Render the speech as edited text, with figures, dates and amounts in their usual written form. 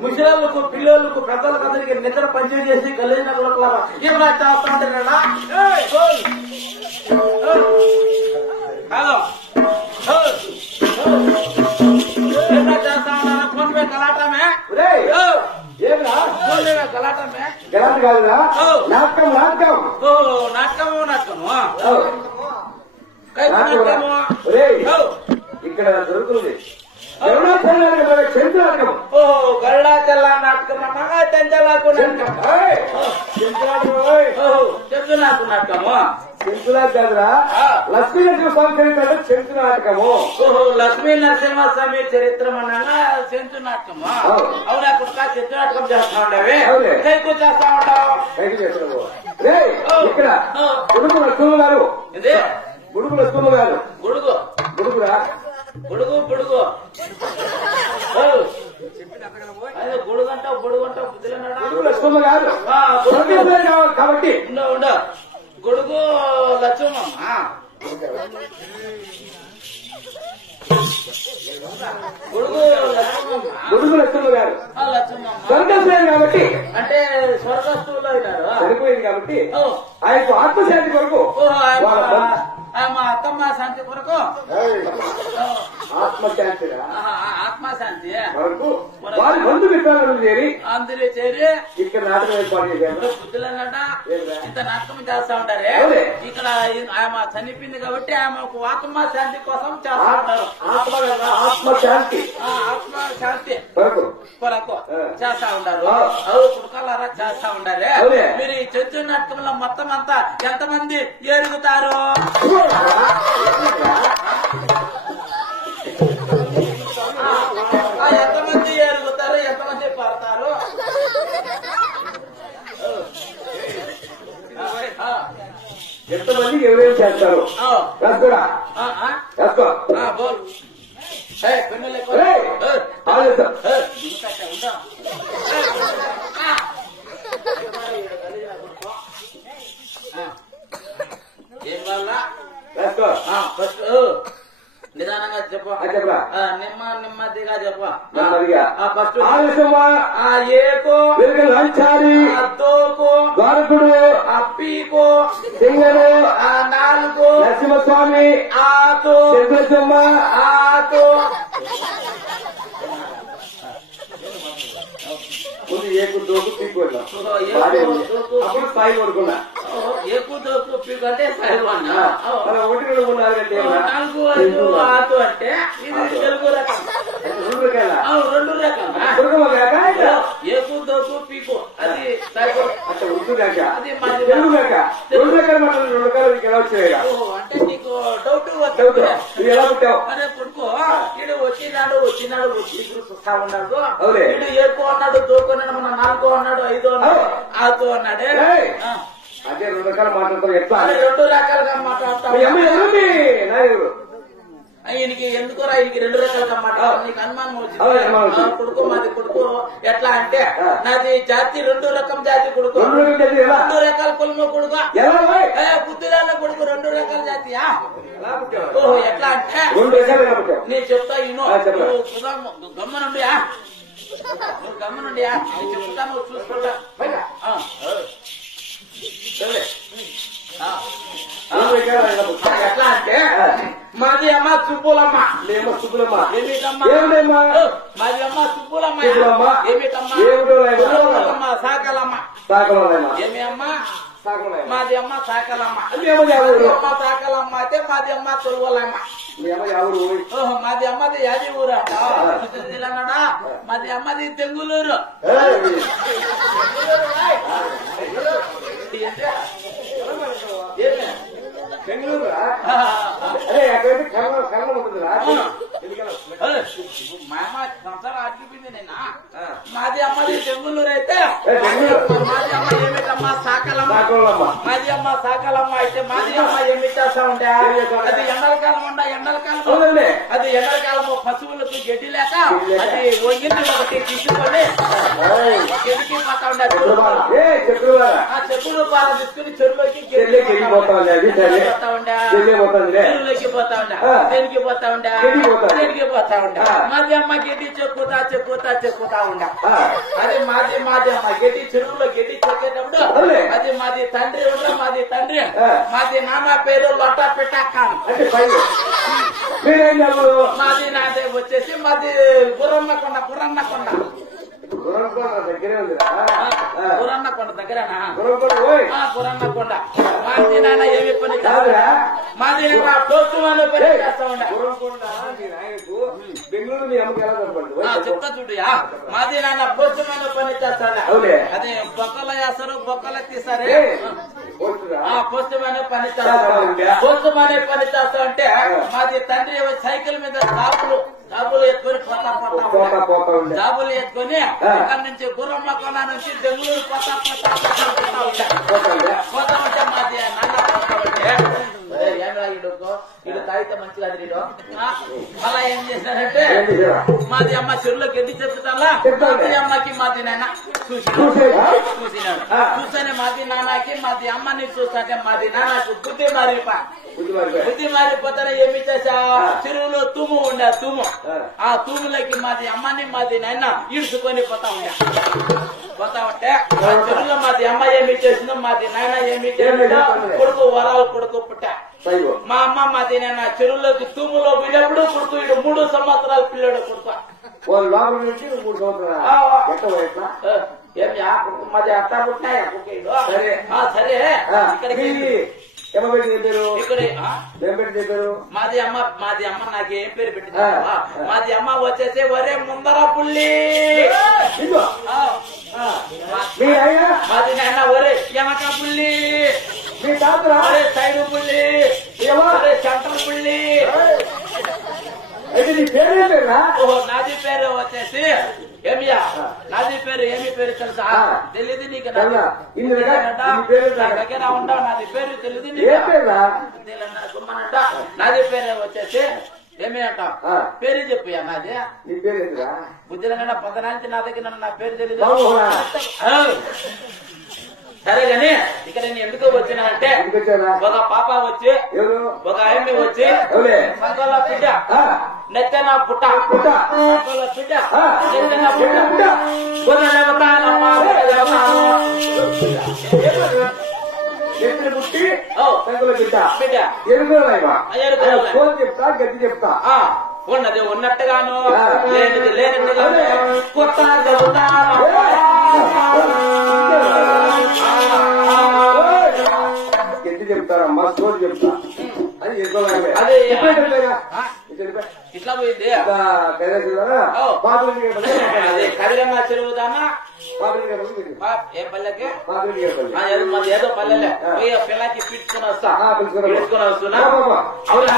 ముసలాళ్ళకు పిల్లలకు పెద్దలకు అందరికి నిద్ర పంచం చేసి కలిగిన కొడుకులారా ఏమైనా చేస్తా ఉంటారా ఏమైనా చేస్తా ఉంటారా ఫోన్ పే కలాటమే గలాటమే గలాట కాదురా నాటకం నాటకం నాటకము నాటకము ఇక్కడ దొరుకుతుంది చెంచు నాటకం గరుడా తెల్ల నాటకం అన్నగా చెంచలాకు చెంచు నాకు నాటకము చెంచులా కాదురా లక్ష్మీ నరసింహస్వామి చరిత్ర చెంచు నాటకము లక్ష్మీ నరసింహస్వామి చరిత్ర అనగా చెంచు నాటకము అవునా కుక్క చెంచు నాటకం చేస్తా ఉండేవి కైకు చేస్తా ఉంటావు కైకు చేస్తున్నావు ఇక్కడ గుడుగు లక్ష్మమ్మ గారు ఇదే గుడుగు లక్ష్మమ్మ గారు గుడుగు గుడుగురా బుడుగు బుడుగు అదే బుడుగంటావు బుడుగంటావు గుడుగు లక్ష్మమ్మ గారు కాబట్టి ఉండ గొడుగు లక్ష్మమ్మ గుడుగు లక్ష్మమ్మ గారు లక్ష్మమ్మ స్వర్గస్థులు కాబట్టి అంటే స్వర్గస్థువులో అయినారు చనిపోయింది కాబట్టి ఆయనకు ఆత్మశాంతి కొరకు మా అత్తమ్మ శాంతి కొరకు ఆత్మశాంతి ఆత్మశాంతి వరకు వారి బంధుమిత్రాలను చేరి అందరూ చేరి ఇక్కడ నాటకం ఏర్పాటు చేశారు బుద్ధులన్నట ఇంత నాటకం చేస్తా ఉంటారే ఇక్కడ ఆమె చనిపోయింది కాబట్టి ఆమెకు ఆత్మశాంతి కోసం చేస్తా ఉంటారు ఆత్మశాంతి ఆత్మశాంతి కొరకు కొరకు చేస్తా ఉంటారు కుడుకలారా చేస్తా ఉండాలి మీరు ఈ చెంచు నాటకంలో మొత్తం అంతా ఎంతమంది ఎరుగుతారు ఎంతమంది ఎరుగుతారు ఎంతమంది పడతారు ఎంతమంది ఎవరేం చేస్తారు రాసుకోరా రాసుకో బోల్ ఏం వల్ల ఫస్ట్ నిదానంగా చెప్పు నెమ్మదిగా చెప్పు ఫస్ట్ ఏకో లంచారి దోకో ద్వారకుడు అప్పీకో సింగడు నాలుగు నరసింహస్వామి ఆతో చెంచమ్మ ఆతో ముందు ఏకు దోకు పీకు అప్పుడు స్థాయి కొడుకున్నా ఎక్కువ దోకు పీకు అంటే సైవన్న ఒకటి రెండు మూడు నాలుగు అంటే నాలుగు ఐదు ఆతో అంటే ఇది తెలుగు రకం రెండు రకాల రెండు రకం ఎక్కువ దోకు పీకు అది అట్లా ఉర్దూ కాక అది తెలుగు కాక రెండు రకాల మాటలు రెండు రకాలు నీకు ఎలా వచ్చాయి అంటే నీకు డౌట్ నువ్వు ఎలా పుట్టావు అరే కొడుకు ఇడు వచ్చినాడు వచ్చి చూస్తా ఉన్నాడు అవునే ఇడు ఎక్కువ అన్నాడు దోకున్నాడు మన నాలుగో అన్నాడు ఐదో అన్నాడు ఆతో అన్నాడే అదే రెండు రకాలు మాట్లాడతావు ఎట్లా రెండు రకాలుగా మాట్లాడతావు ఈయనకి ఎందుకురా ఈయనకి రెండు రకాలుగా మాట్లాడతావు నీకు అనుమానం వచ్చింది కొడుకు మాది కొడుకు ఎట్లా అంటే నాది జాతి రెండు రకం జాతి కొడుకు రెండు రకాల కులము కొడుకు బుద్ధిరాల కొడుకు రెండు రకాల జాతియా ఓహో ఎట్లా అంటే నేను చెప్తా ఇను గమ్మనుండి గమ్మనుండి చెప్తాను చూసుకుంటా ఎట్లా అంటే మాది అమ్మ సుబ్బులమ్మ సుబ్బులమ్మ ఏమిటమ్మా మాది అమ్మ సుబ్బులమ్మ ఏమిటమ్మా సాకలమ్మ ఏమి అమ్మ మాది అమ్మ సాకలమ్మ అమ్మ సాకలమ్మ అయితే మాది అమ్మ తొలగలమ్మ మాది అమ్మది యాది ఊరా అన్నాడా మాది అమ్మది తెంగులూరు బెంగళూరు అదే అక్కడైతే కర్ణ ఉంటుందిరా మామ సంసారం అడ్డిపోయింది నిన్న మాది అమ్మది బెంగళూరు అయితే మాది అమ్మ ఏమిటమ్మా సాకలమ్మ మాది అమ్మ సాకలమ్మ అయితే మాది అమ్మ ఏమి చేస్తా ఉంటే అది ఎండలకాలం ఉండ ఎండలకాలం అది ఎండలకాలము పశువులకు గడ్డి లేక అది వంగింది ఒకటి తీసుకొని గడ్డికి పోతా ఉండే చెరువులు పాల తీసుకుని చెరువులోకి చెల్లెకి వెళ్ళిపోతా ఉండే అది సరే పోతా ఉండా చెల్లె పోతాందిలే చెరువులోకి పోతా ఉండా దేనికి పోతా ఉండా దేనికి పోతా ఉండా మాది అమ్మ గడ్డి చెక్కుతా చెక్కుతా చెక్కుతా ఉండా అది మాది అమ్మ గడ్డి చెరువులో గడ్డి చెక్కేటప్పుడు అది మాది తండ్రి ఉండ మాది తండ్రి మాది నాన్న పేరు లొట్టా పెట్టాకాను అంటే పైన మీరేం చెప్పరు మాది నాదే వచ్చేసి మాది గురన్నకొండ దగ్గరే ఉందిరా గురన్నకొండ దగ్గరనా ఓయ్ గురన్నకొండ మాది నాన్న ఏమి పని కాదురా మాది నాన్న పోస్తున్న పని చేస్తా ఉండా బెంగళూరు మీ అమ్మకి ఎలా కనపడుతుంది చెప్తా చూడుయా మాది నాన్న పోస్తున్న పని చేస్తాడా అదే బొక్కలు వేస్తారు బొక్కలు తీసారే పోస్తుమనే పని చేస్తా పోస్తుమనే పని చేస్తా అంటే మాది తండ్రి సైకిల్ మీద జాబులు ఎత్తుకొని పోతా జాబులు ఎత్తుకొని అక్కడి నుంచి గుర్రంల కొన నుంచి బెంగళూరు పోతా ఉంటే మాది నాన్న పోతా ఉంటే ఏమరా ఇడు తాగితే మంచిగా వీడు అలా ఏం చేశారంటే మాది అమ్మ చెరువులో గడ్డి చెప్తాలా మాది అమ్మకి మాది నాన్న చూసినాడు చూసానే మాది నాన్నకి మాది అమ్మని చూస్తాంటే మాది నాన్నకు బుద్ధి మారిపోతానే ఏమి చేసా చెరువులో తుమ్ము ఉండే తుమ్ము ఆ తుమ్ములకి మాది అమ్మని మాది నాన్న ఈడ్చుకొని పోతా ఉంటే ఆ చెరువులో మాది అమ్మ ఏమి చేసిందో మాది నాన్న ఏమి చేసిందో కొడుకు వరాలు కొడుకు పుట్టా మా అమ్మ మాది నాన్న చెరువులోకి తుమ్ములో వెళ్ళినప్పుడు కొడుకు ఇడు 3 సంవత్సరాల పిల్లడు కొడుకు 3 సంవత్సరాలు ఏమి మాది అత్త పుట్టినాయా సరే సరే ఇక్కడికి చెప్పారు మాది అమ్మ నాకు ఏం పేరు పెట్టింది మాది అమ్మ వచ్చేసి ఒరే ముందర పుల్లి మాది నాన్న ఒరే ఎమక పుల్లి మీ తాత సైడు పుల్లి సెంటర్ పుల్లి అయితే నీ పేరు పేరురా నాది పేరు వచ్చేసి ఏమియా నాది పేరు ఏమి పేరు తెలుసా తెలియదు నీకు దగ్గర ఉండవు నాది పేరు తెలియదు నాది పేరు వచ్చేసి ఏమి అంట పేరు చెప్పియా నాది నీ పేరు ఏంటిరా బుద్ధిలో పొద్దునాంచి నా దగ్గర నా పేరు తెలియదు సరే గాని ఇక్కడ నేను ఎందుకు వచ్చినా అంటే ఒక పాప వచ్చి ఒక ఆయమ్మి వచ్చి సంగల బిడ్డ నెత్తన పుట్ట సంగల బిడ్డ నెత్తన పుట్ట ఎత్తులు పుట్టి సంగల బిడ్డ చెప్తా గట్టి చెప్తా ఉన్నది ఉన్నట్టుగాను లేనిది లేనట్టుగాను కొత్త చెబుతాను గట్టి చెప్తారమ్మా స్టోరీ చెప్తా అది అదే ఇట్లా పోయింది కదిరమ్మ చెరువుదానా ఏ పల్లెకి ఏదో పల్లెలే పోయి పిల్లకి పిలుచుకుని వస్తున్నా అవునా